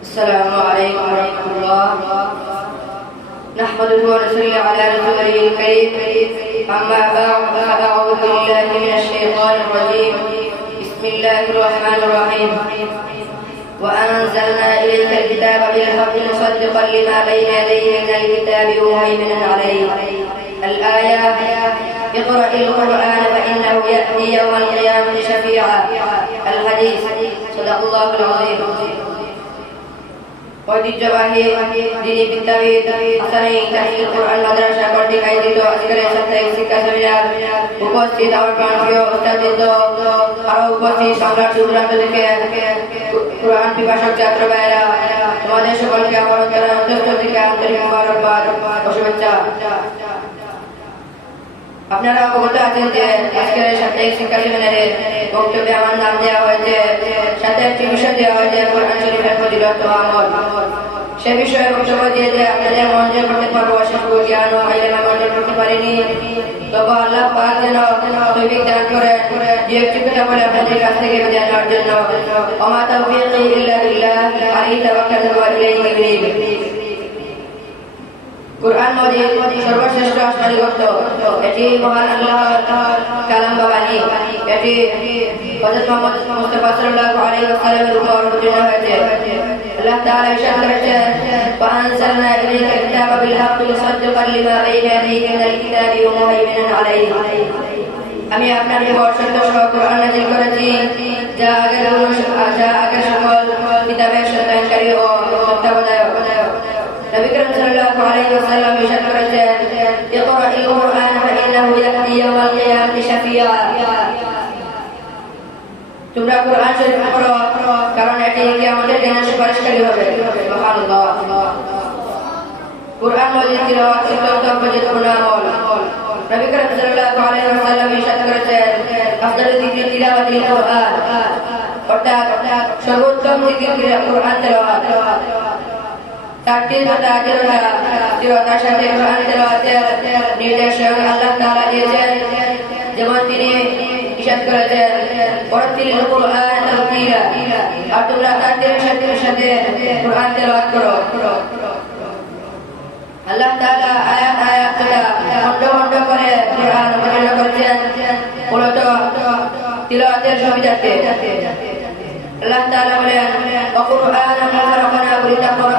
السلام عليكم ورحمة الله. نحمده ونصلي على رسوله الكريم. أما بعد فأعوذ بالله من الشيطان الرجيم. بسم الله الرحمن الرحيم. وأنزلنا إليك الكتاب بالحق مصدقا لما بين يديه من الكتاب ومهيمنا عليه. الآية اقرأ القرآن فإنه يأتي يوم القيامة شفيعا. الحديث صدق الله العظيم. ঐতিহ্যবাহী দিনী বিদ্যাবিদ হাসানি মাদ্রাসা শিক্ষা সেমিনার উপস্থিত আমার প্রাণপ্রিয় উস্তাদবৃন্দ আরও উপস্থিত সম্রাট তোমাদের সকলকে আমার আন্তরিক আপনারা অবগত আছেন যে আজকের সাপ্তাহিক শিক্ষা সেমিনারে বক্তব্যে আমার নাম দেওয়া হয়েছে। সাথে একটি বিষয় দেওয়া হয়েছে ফজিলত ও আমল সে বিষয়ে বক্তব্য দিয়ে যে আপনাদের জয় করতে পারব সেটুকু জ্ঞান ও আইলেম আমি অর্জন করতে পারিনি। তবে আল্লাহ পাক যেন তৌফিক দান করে, যে একটি কথা বলে আপনাদের কাছ থেকে বিদায় নেওয়ার জন্য। ওমা তাওফীকি ইল্লা বিল্লাহ, আলাইহি তাওয়াক্কালতু ওয়া ইলাইহি উনীব কুরআন মজিদ সর্বশ্রেষ্ঠ আসমানি গ্রন্থ এটি মহান আল্লাহর কালাম এটি হযরত মুহাম্মদ মুস্তাফা সাল্লাল্লাহু আলাইহি ওয়াসাল্লামের উপর অবতীর্ণ হয়েছে আল্লাহ তাআলা ইরশাদ করেছেন وأنزلنا إليك الكتاب بالحق مصدقا لما بين يديه من الكتاب ومهيمنا عليه আমি আপনার উপর সত্য সহ কোরআন নাযিল করেছি যা আগের যা আগের সকল কিতাবের সত্যায়নকারী ও তত্ত্বাবধায়ক নবী করিম সাল্লাল্লাহু আলাইহি ওয়াসাল্লাম ইরশাদ করেছেন ইকরা আল কুরআন ফাইন্নাহু ইয়াতি ইয়াওমাল কিয়ামাতি তোমরা কোরআন শরীফ পড়ো কারণ এটি কিয়ামতের দিনে সুপারিশকারী হবে। কোরআন মজিদ তিলাওয়াত অত্যন্ত ফজিলতপূর্ণ আমল। নবী করিম সাল্লাল্লাহু আলাইহি ওয়াসাল্লাম ইরশাদ করেছেন, আফদালু যিকরি তিলাওয়াতিল কুরআন। অর্থাৎ সর্বোত্তম যিকির কোরআন তেলাওয়াত। কথা দৃঢ়তা দৃঢ়তার সাথে কোরআন তেলাওয়াতের নির্দেশ আল্লাহ তাআলা দিয়েছেন। যেমন তিনি ইরশাদ করেছেন ওয়াতিল কুরআন তাওতীলা আর তোমরা তাদের সাথে সাথে কোরআন তেলাওয়াত করো আল্লাহ তাআলা আয়াত আয়াত খন্ড খন্ড করে কোরআন অবতীর্ণ করেছেন মূলত তিলাওয়াতের সুবিধার্থে আল্লাহ তাআলা বলেন وقرآنا فرقناه لتقرأه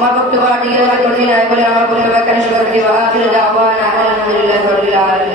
সংরক্ষণকারী আমার বক্তব্য আর্টিকেল ما না বলে আমার বক্তব্য এখানে শুরু করছি ওয়া আখিরু দাওয়ানা আলহামদুলিল্লাহি রাব্বিল আলামিন।